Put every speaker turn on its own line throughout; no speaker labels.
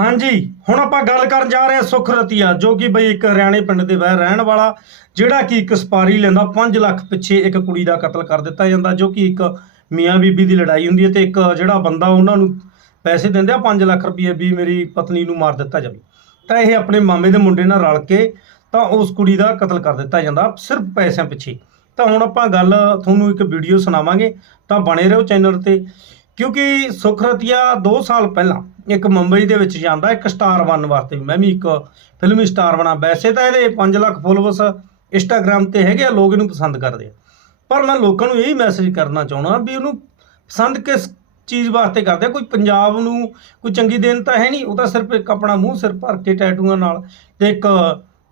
ਹਾਂਜੀ, ਹੁਣ ਆਪਾਂ ਗੱਲ ਕਰਨ ਜਾ ਰਹੇ ਹਾਂ ਸੁਖ ਰਤੀਆ, ਜੋ ਕਿ ਬਈ ਇੱਕ ਹਰਿਆਣੇ ਪਿੰਡ ਦੇ ਵਹਿ ਰਹਿਣ ਵਾਲਾ, ਜਿਹੜਾ ਕਿ ਇੱਕ ਸਪਾਰੀ ਲੈਂਦਾ 5 ਲੱਖ ਪਿੱਛੇ ਇੱਕ ਕੁੜੀ ਦਾ ਕਤਲ ਕਰ ਦਿੱਤਾ ਜਾਂਦਾ, ਜੋ ਕਿ ਇੱਕ ਮੀਆਂ ਬੀਬੀ ਦੀ ਲੜਾਈ ਹੁੰਦੀ ਹੈ ਤੇ ਇੱਕ ਜਿਹੜਾ ਬੰਦਾ ਉਹਨਾਂ ਨੂੰ ਪੈਸੇ ਦਿੰਦੇ ਆ 5 ਲੱਖ ਰੁਪਏ ਵੀ ਮੇਰੀ ਪਤਨੀ ਨੂੰ ਮਾਰ ਦਿੱਤਾ ਜਾਵੇ। ਤਾਂ ਇਹ ਆਪਣੇ ਮਾਮੇ ਦੇ ਮੁੰਡੇ ਨਾਲ ਰਲ ਕੇ ਤਾਂ ਉਸ ਕੁੜੀ ਦਾ ਕਤਲ ਕਰ ਦਿੱਤਾ ਜਾਂਦਾ, ਸਿਰਫ ਪੈਸਿਆਂ ਪਿੱਛੇ। ਤਾਂ ਹੁਣ ਆਪਾਂ ਗੱਲ, ਤੁਹਾਨੂੰ ਇੱਕ ਵੀਡੀਓ ਸੁਣਾਵਾਂਗੇ, ਤਾਂ ਬਣੇ ਰਹੋ ਚੈਨਲ ਤੇ। ਕਿਉਂਕਿ ਸੁਖਰਤੀਆ 2 ਸਾਲ ਪਹਿਲਾਂ ਇੱਕ ਮੁੰਬਈ ਦੇ ਵਿੱਚ ਜਾਂਦਾ, ਇੱਕ ਸਟਾਰ ਬਣਨ ਵਾਸਤੇ ਮੈਂ ਵੀ ਇੱਕ ਫਿਲਮੀ ਸਟਾਰ ਬਣਾ। ਵੈਸੇ ਤਾਂ ਇਹਦੇ 5 ਲੱਖ ਫੋਲੋਅਰਸ ਇੰਸਟਾਗ੍ਰam ਤੇ ਹੈਗੇ ਆ, ਲੋਕ ਇਹਨੂੰ ਪਸੰਦ ਕਰਦੇ ਆ। ਪਰ ਮੈਂ ਲੋਕਾਂ ਨੂੰ ਇਹ ਮੈਸੇਜ ਕਰਨਾ ਚਾਹਣਾ ਵੀ ਉਹਨੂੰ ਪਸੰਦ ਕਿਸ ਚੀਜ਼ ਵਾਸਤੇ ਕਰਦੇ ਆ? ਕੋਈ ਪੰਜਾਬ ਨੂੰ ਕੋਈ ਚੰਗੀ ਦੇਣ ਤਾਂ ਹੈ ਨਹੀਂ। ਉਹ ਤਾਂ ਸਿਰਫ ਇੱਕ ਆਪਣਾ ਮੂੰਹ ਸਿਰ ਭਰ ਕੇ ਟੈਟੂਆਂ ਨਾਲ ਤੇ ਇੱਕ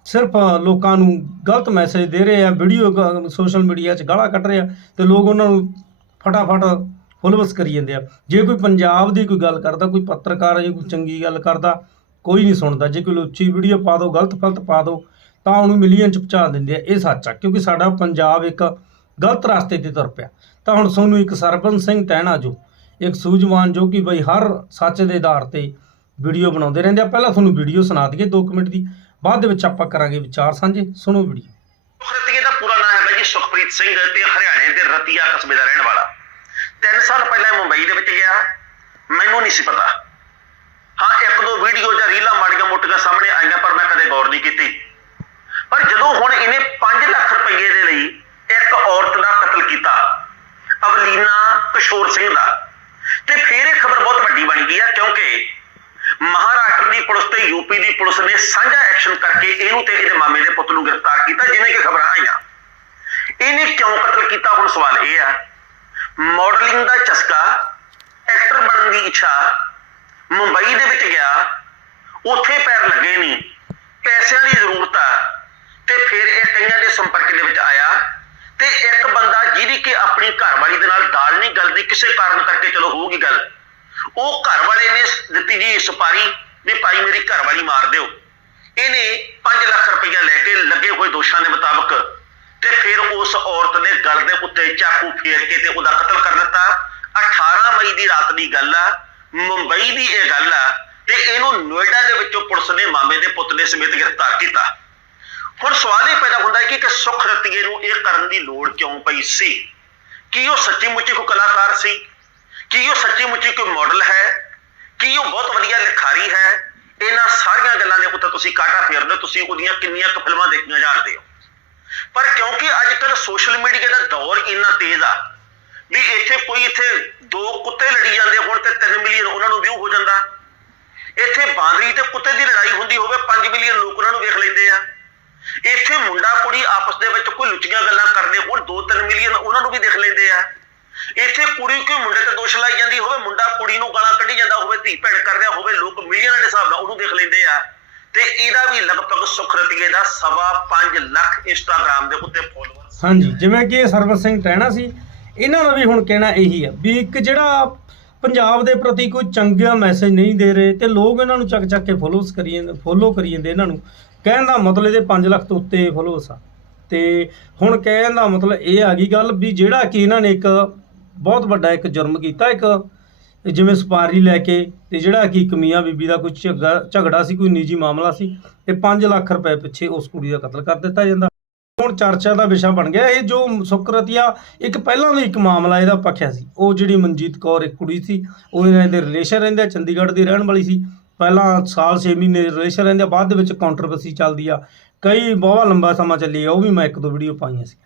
ਸਿਰਫ ਲੋਕਾਂ ਨੂੰ ਗਲਤ ਮੈਸੇਜ ਦੇ ਰਹੇ ਆ। ਵੀਡੀਓ ਸੋਸ਼ਲ ਮੀਡੀਆ 'ਚ ਗਾਲਾਂ ਕੱਢ ਰਹੇ ਆ ਤੇ ਲੋਕ ਉਹਨਾਂ ਨੂੰ ਫਟਾਫਟ ਫੋਲੋਵਰਸ ਕਰੀ ਜਾਂਦੇ ਆ। ਜੇ ਕੋਈ ਪੰਜਾਬ ਦੀ ਕੋਈ ਗੱਲ ਕਰਦਾ, ਕੋਈ ਪੱਤਰਕਾਰ ਜੇ ਕੋਈ ਚੰਗੀ ਗੱਲ ਕਰਦਾ, ਕੋਈ ਨਹੀਂ ਸੁਣਦਾ। ਜੇ ਕੋਈ ਉੱਚੀ ਵੀਡੀਓ ਪਾ ਦੋ, ਗਲਤ ਫਲਤ ਪਾ ਦੋ, ਤਾਂ ਉਹਨੂੰ ਮਿਲੀਅਨ ਚ ਪਹੁੰਚਾ ਦਿੰਦੇ ਆ। ਇਹ ਸੱਚ ਆ, ਕਿਉਂਕਿ ਸਾਡਾ ਪੰਜਾਬ ਇੱਕ ਗਲਤ ਰਸਤੇ ਤੇ ਤੁਰ ਪਿਆ। ਤਾਂ ਹੁਣ ਤੁਹਾਨੂੰ ਇੱਕ ਸਰਬਨ ਸਿੰਘ ਟਹਿਣਾ ਜੋ, ਇੱਕ ਸੂਝਵਾਨ ਜੋ ਕਿ ਬਈ ਹਰ ਸੱਚ ਦੇ ਆਧਾਰ ਤੇ ਵੀਡੀਓ ਬਣਾਉਂਦੇ ਰਹਿੰਦੇ ਆ। ਪਹਿਲਾਂ ਤੁਹਾਨੂੰ ਵੀਡੀਓ ਸੁਣਾ ਦਈਏ 2 ਮਿੰਟ ਦੀ। ਬਾਅਦ ਦੇ ਵਿੱਚ ਆਪਾਂ ਕਰਾਂਗੇ ਵਿਚਾਰ ਸਾਂਝੇ। ਸੁਣੋ ਵੀਡੀਓ।
ਸੁਖਰਤੀਏ ਦਾ ਪੂਰਾ ਨਾਮ ਹੈਗਾ ਜੀ ਸੁਖਪ੍ਰੀਤ ਸਿੰਘ ਤੇ ਹਰਿਆਣੇ ਦੇ ਰਤੀਆ ਕਸਬੇ ਦਾ ਰਹਿਣ ਵਾਲਾ। 3 ਸਾਲ ਪਹਿਲਾਂ ਮੁੰਬਈ ਦੇ ਵਿੱਚ ਗਿਆ। ਮੈਨੂੰ ਨਹੀਂ ਸੀ ਪਤਾ। ਹਾਂ, ਇੱਕ ਦੋ ਵੀਡੀਓ ਜਾਂ ਰੀਲਾਂ ਮਾੜੀਆਂ ਮੋਟੀਆਂ ਸਾਹਮਣੇ ਆਈਆਂ, ਪਰ ਮੈਂ ਕਦੇ ਗੌਰ ਨਹੀਂ ਕੀਤੀ। ਪਰ ਜਦੋਂ ਹੁਣ ਇਹਨੇ 5 ਲੱਖ ਰੁਪਏ ਦੇ ਲਈ ਇੱਕ ਔਰਤ ਦਾ ਕਤਲ ਕੀਤਾ, ਅਵਲੀਨਾ ਕਿਸ਼ੋਰ ਸਿੰਘ ਦਾ, ਤੇ ਫਿਰ ਇਹ ਖਬਰ ਬਹੁਤ ਵੱਡੀ ਬਣ ਗਈ ਆ, ਕਿਉਂਕਿ ਮਹਾਰਾਸ਼ਟਰ ਦੀ ਪੁਲਿਸ ਤੇ ਯੂਪੀ ਦੀ ਪੁਲਿਸ ਨੇ ਸਾਂਝਾ ਐਕਸ਼ਨ ਕਰਕੇ ਇਹਨੂੰ ਤੇ ਇਹਦੇ ਮਾਮੇ ਦੇ ਪੁੱਤ ਨੂੰ ਗ੍ਰਿਫਤਾਰ ਕੀਤਾ, ਜਿਵੇਂ ਕਿ ਖਬਰਾਂ ਆਈਆਂ। ਇਹਨੇ ਕਿਉਂ ਕਤਲ ਕੀਤਾ, ਹੁਣ ਸਵਾਲ ਇਹ ਆ। ਮਾਡਲਿੰਗ ਦਾ ਚਸਕਾ ਐਕਟਰ ਬਣਨ ਦੀ ਇੱਛਾ, ਮੁੰਬਈ ਦੇ ਵਿੱਚ ਗਿਆ, ਉੱਥੇ ਪੈਰ ਲੱਗੇ ਨਹੀਂ, ਪੈਸਿਆਂ ਦੀ ਜ਼ਰੂਰਤ ਆ, ਤੇ ਫਿਰ ਇਹ ਕਈਆਂ ਦੇ ਸੰਪਰਕ ਦੇ ਵਿੱਚ ਆਇਆ, ਤੇ ਇੱਕ ਬੰਦਾ ਜਿਹਦੀ ਕਿ ਆਪਣੀ ਘਰਵਾਲੀ ਦੇ ਨਾਲ ਦਾਲ ਨਹੀਂ ਗਲਦੀ, ਕਿਸੇ ਕਾਰਨ ਕਰਕੇ ਚਲੋ ਹੋਊਗੀ ਗੱਲ, ਉਹ ਘਰ ਵਾਲੇ ਨੇ ਦਿੱਤੀ ਜੀ ਸੁਪਾਰੀ ਵੀ ਭਾਈ ਮੇਰੀ ਘਰਵਾਲੀ ਮਾਰ ਦਿਓ। ਇਹਨੇ 5 ਲੱਖ ਰੁਪਈਆ ਲੈ ਕੇ ਲੱਗੇ ਹੋਏ ਦੋਸ਼ਾਂ ਦੇ ਮੁਤਾਬਕ ਤੇ ਫਿਰ ਉਸ ਔਰਤ ਨੇ ਗਲ ਦੇ ਉੱਤੇ ਚਾਕੂ ਫੇਰ ਕੇ ਤੇ ਉਹਦਾ ਕਤਲ ਕਰ ਦਿੱਤਾ। 18 ਮਈ ਦੀ ਰਾਤ ਦੀ ਗੱਲ ਆ, ਮੁੰਬਈ ਦੀ ਇਹ ਗੱਲ ਆ ਤੇ ਇਹਨੂੰ ਨੋਇਡਾ ਦੇ ਵਿੱਚੋਂ ਪੁਲਿਸ ਨੇ ਮਾਮੇ ਦੇ ਪੁੱਤ ਦੇ ਸਮੇਤ ਗ੍ਰਿਫਤਾਰ ਕੀਤਾ। ਹੁਣ ਸਵਾਲ ਇਹ ਪੈਦਾ ਹੁੰਦਾ ਕਿ ਕਿ ਸੁਖ ਰਤੀਏ ਨੂੰ ਇਹ ਕਰਨ ਦੀ ਲੋੜ ਕਿਉਂ ਪਈ ਸੀ? ਕੀ ਉਹ ਸੱਚੀ ਮੁੱਚੀ ਕੋਈ ਕਲਾਕਾਰ ਸੀ? ਕੀ ਉਹ ਸੱਚੀ ਮੁੱਚੀ ਕੋਈ ਮਾਡਲ ਹੈ? ਕੀ ਉਹ ਬਹੁਤ ਵਧੀਆ ਲਿਖਾਰੀ ਹੈ? ਇਹਨਾਂ ਸਾਰੀਆਂ ਗੱਲਾਂ ਦੇ ਉੱਤੇ ਤੁਸੀਂ ਕਾਟਾ ਫੇਰਦੇ ਹੋ, ਤੁਸੀਂ ਉਹਦੀਆਂ ਕਿੰਨੀਆਂ ਕੁ ਫਿਲਮਾਂ ਦੇਖੀਆਂ ਜਾਣਦੇ ਹੋ? ਪਰ ਕਿਉਂਕਿ ਅੱਜ ਕੱਲ ਸੋਸ਼ਲ ਮੀਡੀਆ ਦਾ ਦੌਰ ਇੰਨਾ ਤੇਜ਼ ਆ, ਵੀ ਇੱਥੇ ਕੋਈ ਇੱਥੇ ਦੋ ਕੁੱਤੇ ਲੜੀ ਜਾਂਦੇ ਹੁਣ ਤੇ 3 ਮਿਲੀਅਨ ਉਹਨਾਂ ਨੂੰ ਵਿਊ ਹੋ ਜਾਂਦਾ। ਇੱਥੇ ਬਾਂਦਰੀ ਤੇ ਕੁੱਤੇ ਦੀ ਲੜਾਈ ਹੁੰਦੀ ਹੋਵੇ 5 ਮਿਲੀਅਨ ਲੋਕ ਉਹਨਾਂ ਨੂੰ ਵੇਖ ਲੈਂਦੇ ਆ। ਇੱਥੇ ਮੁੰਡਾ ਕੁੜੀ ਆਪਸ ਦੇ ਵਿੱਚ ਕੋਈ ਲੁੱਚੀਆਂ ਗੱਲਾਂ ਕਰਦੇ ਹੋਣ 2-3 ਮਿਲੀਅਨ ਉਹਨਾਂ ਨੂੰ ਵੀ ਦੇਖ ਲੈਂਦੇ ਆ। ਇੱਥੇ ਕੁੜੀ ਕੋਈ ਮੁੰਡੇ ਤੇ ਦੋਸ਼ ਲਾਈ ਜਾਂਦੀ ਹੋਵੇ, ਮੁੰਡਾ ਕੁੜੀ ਨੂੰ ਗਾਲਾਂ ਕੱਢੀ ਜਾਂਦਾ ਹੋਵੇ, ਧੀ ਭੈਣ ਕਰ ਰਿਹਾ ਹੋਵੇ, ਲੋਕ ਮਿਲੀਅਨਾਂ ਦੇ ਹਿਸਾਬ ਨਾਲ ਉਹਨੂੰ ਦੇਖ ਲੈਂਦੇ ਆ। ਤੇ ਇਹਦਾ ਵੀ ਲਗਭਗ ਸੁਖਰਤੀਏ ਦਾ ਸਵਾ 5 ਲੱਖ ਇੰਸਟਾਗ੍ਰam ਦੇ ਉੱਤੇ ਫੋਲੋਅਰਸ
ਹਾਂਜੀ, ਜਿਵੇਂ ਕਿ ਇਹ ਸਿੰਘ ਟਹਿਣਾ ਸੀ, ਇਹਨਾਂ ਦਾ ਵੀ ਹੁਣ ਕਹਿਣਾ ਇਹੀ ਹੈ ਵੀ ਇੱਕ ਜਿਹੜਾ ਪੰਜਾਬ ਦੇ ਪ੍ਰਤੀ ਕੋਈ ਚੰਗਾ ਮੈਸੇਜ ਨਹੀਂ ਦੇ ਰਹੇ ਤੇ ਲੋਕ ਇਹਨਾਂ ਨੂੰ ਚੱਕ ਚੱਕ ਕੇ ਫੋਲੋਸ ਕਰੀ ਜਾਂਦੇ ਫੋਲੋ ਕਰੀ ਜਾਂਦੇ ਇਹਨਾਂ ਨੂੰ, ਕਹਿਣ ਦਾ ਮਤਲਬ ਇਹਦੇ 5 ਲੱਖ ਤੋਂ ਉੱਤੇ ਫੋਲੋਸ ਆ। ਤੇ ਹੁਣ ਕਹਿਣ ਦਾ ਮਤਲਬ ਇਹ ਆ ਗਈ ਗੱਲ ਵੀ ਜਿਹੜਾ ਕਿ ਇਹਨਾਂ ਨੇ ਇੱਕ ਬਹੁਤ ਵੱਡਾ ਇੱਕ ਜੁਰਮ ਕੀਤਾ, ਇੱਕ ਜਿਵੇਂ ਸਪਾਰੀ ਲੈ ਕੇ ਤੇ ਜਿਹੜਾ ਕਿ ਇੱਕ ਮੀਆਂ ਬੀਬੀ ਦਾ ਕੋਈ ਝਗੜਾ ਝਗੜਾ ਸੀ, ਕੋਈ ਨਿੱਜੀ ਮਾਮਲਾ ਸੀ, ਤੇ 5 ਲੱਖ ਰੁਪਏ ਪਿੱਛੇ ਉਸ ਕੁੜੀ ਦਾ ਕਤਲ ਕਰ ਦਿੱਤਾ ਜਾਂਦਾ। ਹੁਣ ਚਰਚਾ ਦਾ ਵਿਸ਼ਾ ਬਣ ਗਿਆ, ਇਹ ਜੋ ਸੁਕਰਤੀਆ ਇੱਕ ਪਹਿਲਾਂ ਵੀ ਇੱਕ ਮਾਮਲਾ ਇਹਦਾ ਪੱਖਿਆ ਸੀ, ਉਹ ਜਿਹੜੀ ਮਨਜੀਤ ਕੌਰ ਇੱਕ ਕੁੜੀ ਸੀ, ਉਹ ਇਹਨਾਂ ਦੇ ਰਿਲੇਸ਼ਨ ਰਹਿੰਦੇ ਚੰਡੀਗੜ੍ਹ ਦੀ ਰਹਿਣ ਵਾਲੀ ਸੀ। ਪਹਿਲਾਂ ਸਾਲ 6 ਮਹੀਨੇ ਰਿਲੇਸ਼ਨ ਰਹਿੰਦੇ ਬਾਅਦ ਦੇ ਵਿੱਚ ਕੰਟਰੋਵਰਸੀ ਚੱਲਦੀ ਆ। ਕਈ ਬਹੁਤ ਲੰਬਾ ਸਮਾਂ ਚੱਲੀ ਆ ਉਹ ਵੀ ਮੈਂ ਇੱਕ ਦੋ ਵੀਡੀਓ ਪਾਈਆਂ ਸੀ।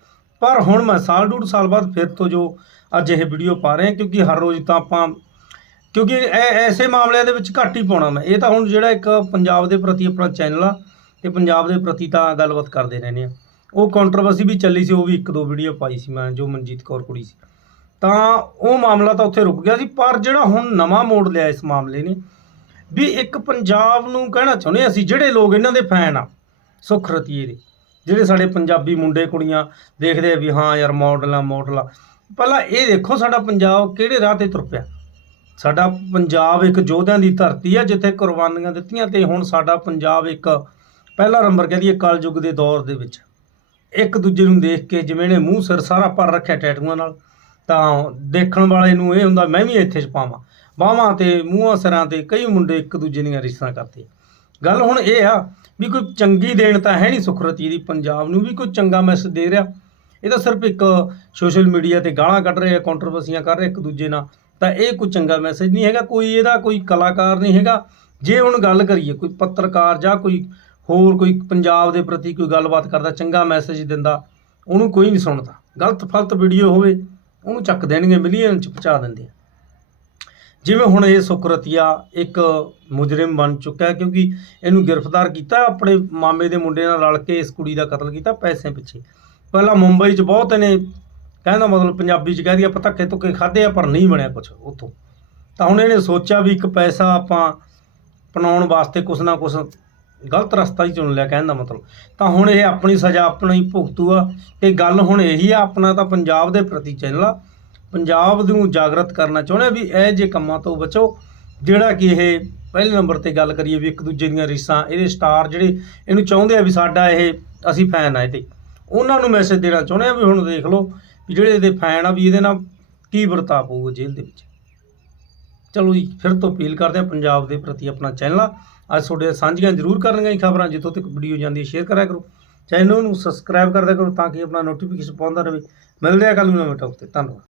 ਪਰ ਹੁਣ ਮੈਂ ਸਾਲ ਡੂਢ ਸਾਲ ਬਾਅਦ ਫਿਰ ਤੋਂ ਜੋ ਅੱਜ ਇਹ ਵੀਡੀਓ ਪਾ ਰਹੇ ਹਾਂ ਕਿਉਂਕਿ ਹਰ ਰੋਜ਼ ਤਾਂ ਆਪਾਂ ਕਿਉਂਕਿ ਐ- ਐਸੇ ਮਾਮਲਿਆਂ ਦੇ ਵਿੱਚ ਘੱਟ ਹੀ ਪਾਉਣਾ ਮੈਂ। ਇਹ ਤਾਂ ਹੁਣ ਜਿਹੜਾ ਇੱਕ ਪੰਜਾਬ ਦੇ ਪ੍ਰਤੀ ਆਪਣਾ ਚੈਨਲ ਆ ਤੇ ਪੰਜਾਬ ਦੇ ਪ੍ਰਤੀ ਤਾਂ ਗੱਲਬਾਤ ਕਰਦੇ ਰਹਿੰਦੇ ਆ। ਉਹ ਕੰਟਰੋਵਰਸੀ ਵੀ ਚੱਲੀ ਸੀ, ਉਹ ਵੀ ਇੱਕ ਦੋ ਵੀਡੀਓ ਪਾਈ ਸੀ ਮੈਂ, ਜੋ ਮਨਜੀਤ ਕੌਰ ਕੁੜੀ ਸੀ। ਤਾਂ ਉਹ ਮਾਮਲਾ ਤਾਂ ਉੱਥੇ ਰੁਕ ਗਿਆ ਸੀ, ਪਰ ਜਿਹੜਾ ਹੁਣ ਨਵਾਂ ਮੋੜ ਲਿਆ ਇਸ ਮਾਮਲੇ ਨੇ, ਵੀ ਇੱਕ ਪੰਜਾਬ ਨੂੰ ਕਹਿਣਾ ਚਾਹੁੰਦੇ ਅਸੀਂ, ਜਿਹੜੇ ਲੋਕ ਇਹਨਾਂ ਦੇ ਫੈਨ ਆ, ਸੁਖ ਰਤੀਏ ਦੇ, ਜਿਹੜੇ ਸਾਡੇ ਪੰਜਾਬੀ ਮੁੰਡੇ ਕੁੜੀਆਂ ਦੇਖਦੇ ਆ ਵੀ ਹਾਂ ਯਾਰ ਮਾਡਲ ਆ ਮਾਡਲ। ਆ ਪਹਿਲਾਂ ਇਹ ਦੇਖੋ ਸਾਡਾ ਪੰਜਾਬ ਕਿਹੜੇ ਰਾਹ ਤੇ ਤੁਰ ਪਿਆ। ਸਾਡਾ ਪੰਜਾਬ ਇੱਕ ਯੋਧਿਆਂ ਦੀ ਧਰਤੀ ਆ ਜਿੱਥੇ ਕੁਰਬਾਨੀਆਂ ਦਿੱਤੀਆਂ ਤੇ ਹੁਣ ਸਾਡਾ ਪੰਜਾਬ ਇੱਕ ਪਹਿਲਾ ਨੰਬਰ ਕਹਿੰਦੀ ਹੈ ਕਲਯੁੱਗ ਦੇ ਦੌਰ ਦੇ ਵਿੱਚ। ਇੱਕ ਦੂਜੇ ਨੂੰ ਦੇਖ ਕੇ ਜਿਵੇਂ ਨੇ ਮੂੰਹ ਸਿਰ ਸਾਰਾ ਭਰ ਰੱਖਿਆ ਟੈਟੂਆਂ ਨਾਲ, ਤਾਂ ਦੇਖਣ ਵਾਲੇ ਨੂੰ ਇਹ ਹੁੰਦਾ ਮੈਂ ਵੀ ਇੱਥੇ ਚ ਪਾਵਾਂ। ਬਾਹਾਂ ਤੇ, ਮੂੰਹਾਂ ਸਿਰਾਂ ਤੇ ਕਈ ਮੁੰਡੇ ਇੱਕ ਦੂਜੇ ਦੀਆਂ ਰੀਸਾਂ ਕਰਦੇ। ਗੱਲ ਹੁਣ ਇਹ ਆ ਵੀ ਕੋਈ ਚੰਗੀ ਦੇਣ ਤਾਂ ਹੈ ਨਹੀਂ ਸੁਖਰਤੀ ਦੀ ਪੰਜਾਬ ਨੂੰ, ਵੀ ਕੋਈ ਚੰਗਾ ਮੈਸੇਜ ਦੇ ਰਿਹਾ। ਇਹ ਤਾਂ ਸਿਰਫ ਇੱਕ ਸੋਸ਼ਲ ਮੀਡੀਆ ਤੇ ਗਾਲਾਂ ਕੱਢ ਰਹੇ ਆ ਕੰਟਰੋਵਰਸੀਆਂ ਕਰ ਰਹੇ ਇੱਕ ਦੂਜੇ ਨਾਲ। ਤਾਂ ਇਹ ਕੋਈ ਚੰਗਾ ਮੈਸੇਜ ਨਹੀਂ ਹੈਗਾ, ਕੋਈ ਇਹਦਾ ਕੋਈ ਕਲਾਕਾਰ ਨਹੀਂ ਹੈਗਾ। ਜੇ ਹੁਣ ਗੱਲ ਕਰੀਏ, ਕੋਈ ਪੱਤਰਕਾਰ ਜਾਂ ਕੋਈ ਹੋਰ ਕੋਈ ਪੰਜਾਬ ਦੇ ਪ੍ਰਤੀ ਕੋਈ ਗੱਲਬਾਤ ਕਰਦਾ, ਚੰਗਾ ਮੈਸੇਜ ਦਿੰਦਾ, ਉਹਨੂੰ ਕੋਈ ਨਹੀਂ ਸੁਣਦਾ। ਗਲਤ ਫਲਤ ਵੀਡੀਓ ਹੋਵੇ, ਉਹਨੂੰ ਚੱਕ ਦੇਣਗੇ, ਮਿਲੀਅਨ ਚ ਪਹੁੰਚਾ ਦਿੰਦੇ ਜਿਵੇਂ ਹੁਣ ਇਹ ਸੁਕਰਤੀਆ ਇੱਕ ਮੁਜਰਮ ਬਣ ਚੁੱਕਾ ਹੈ, ਕਿਉਂਕਿ ਇਹਨੂੰ ਗ੍ਰਿਫਤਾਰ ਕੀਤਾ, ਆਪਣੇ ਮਾਮੇ ਦੇ ਮੁੰਡੇ ਨਾਲ ਰਲ ਕੇ ਇਸ ਕੁੜੀ ਦਾ ਕਤਲ ਕੀਤਾ, ਪੈਸੇ ਪਿੱਛੇ। ਪਹਿਲਾਂ ਮੁੰਬਈ 'ਚ ਬਹੁਤ ਇਹਨੇ ਕਹਿੰਦਾ ਮਤਲਬ ਪੰਜਾਬੀ 'ਚ ਕਹਿ ਦਈਏ ਆਪਾਂ ਧੱਕੇ ਧੁੱਕੇ ਖਾਦੇ ਆ, ਪਰ ਨਹੀਂ ਬਣਿਆ ਕੁਝ ਉੱਥੋਂ। ਤਾਂ ਹੁਣ ਇਹਨੇ ਸੋਚਿਆ ਵੀ ਇੱਕ ਪੈਸਾ ਆਪਾਂ ਪਣਾਉਣ ਵਾਸਤੇ ਕੁਛ ਨਾ ਕੁਛ ਗਲਤ ਰਸਤਾ ਹੀ ਚੁਣ ਲਿਆ ਕਹਿਣ ਦਾ ਮਤਲਬ। ਤਾਂ ਹੁਣ ਇਹ ਆਪਣੀ ਸਜ਼ਾ ਆਪਣਾ ਹੀ ਭੁਗਤੂਗਾ ਤੇ ਗੱਲ ਹੁਣ ਇਹੀ ਆ, ਆਪਣਾ ਤਾਂ ਪੰਜਾਬ ਦੇ ਪ੍ਰਤੀ ਚੈਨਲ ਆ ਪੰਜਾਬ ਨੂੰ ਜਾਗਰਤ ਕਰਨਾ ਚਾਹੁੰਦੇ ਆ ਵੀ ਇਹ ਜੇ ਕੰਮਾਂ ਤੋਂ ਬਚੋ, ਜਿਹੜਾ ਕਿ ਇਹ ਪਹਿਲੇ ਨੰਬਰ ਤੇ ਗੱਲ ਕਰੀਏ ਵੀ ਇੱਕ ਦੂਜੇ ਦੀਆਂ ਰੀਸਾਂ, ਇਹਦੇ ਸਟਾਰ ਜਿਹੜੇ ਇਹਨੂੰ ਚਾਹੁੰਦੇ ਆ ਵੀ ਸਾਡਾ ਇਹ ਅਸੀਂ ਫੈਨ ਆ ਇਹਦੇ। ਉਹਨਾਂ ਨੂੰ ਮੈਸੇਜ ਦੇਣਾ ਚਾਹੁੰਦੇ ਆ ਵੀ ਹੁਣ ਦੇਖ ਲਓ ਵੀ ਜਿਹੜੇ ਇਹਦੇ ਫੈਨ ਆ ਵੀ ਇਹਦੇ ਨਾਲ ਕੀ ਵਰਤਾਅ ਪਊਗਾ ਜੇਲ੍ਹ ਦੇ ਵਿੱਚ? ਚਲੋ ਜੀ, ਫਿਰ ਤੋਂ ਅਪੀਲ ਕਰਦੇ ਆ ਪੰਜਾਬ ਦੇ ਪ੍ਰਤੀ ਆਪਣਾ ਚੈਨਲ ਆ। ਅੱਜ ਤੁਹਾਡੇ ਸਾਂਝੀਆਂ ਜ਼ਰੂਰ ਕਰਨੀਆਂ ਜੀ ਖਬਰਾਂ, ਜਿੱਥੋਂ ਤੱਕ ਵੀਡੀਓ ਜਾਂਦੀ ਹੈ ਸ਼ੇਅਰ ਕਰਿਆ ਕਰੋ। ਚੈਨਲ ਨੂੰ ਸਬਸਕ੍ਰਾਈਬ ਕਰਦਿਆ ਕਰੋ ਤਾਂ ਕਿ ਆਪਣਾ ਨੋਟੀਫਿਕੇਸ਼ਨ ਪਾਉਂਦਾ ਰਹੇ। ਮਿਲਦੇ ਆ ਕੱਲ ਨੂੰ ਨਵੇਂ ਟੌਪ ਤੇ। ਧੰਨਵਾਦ।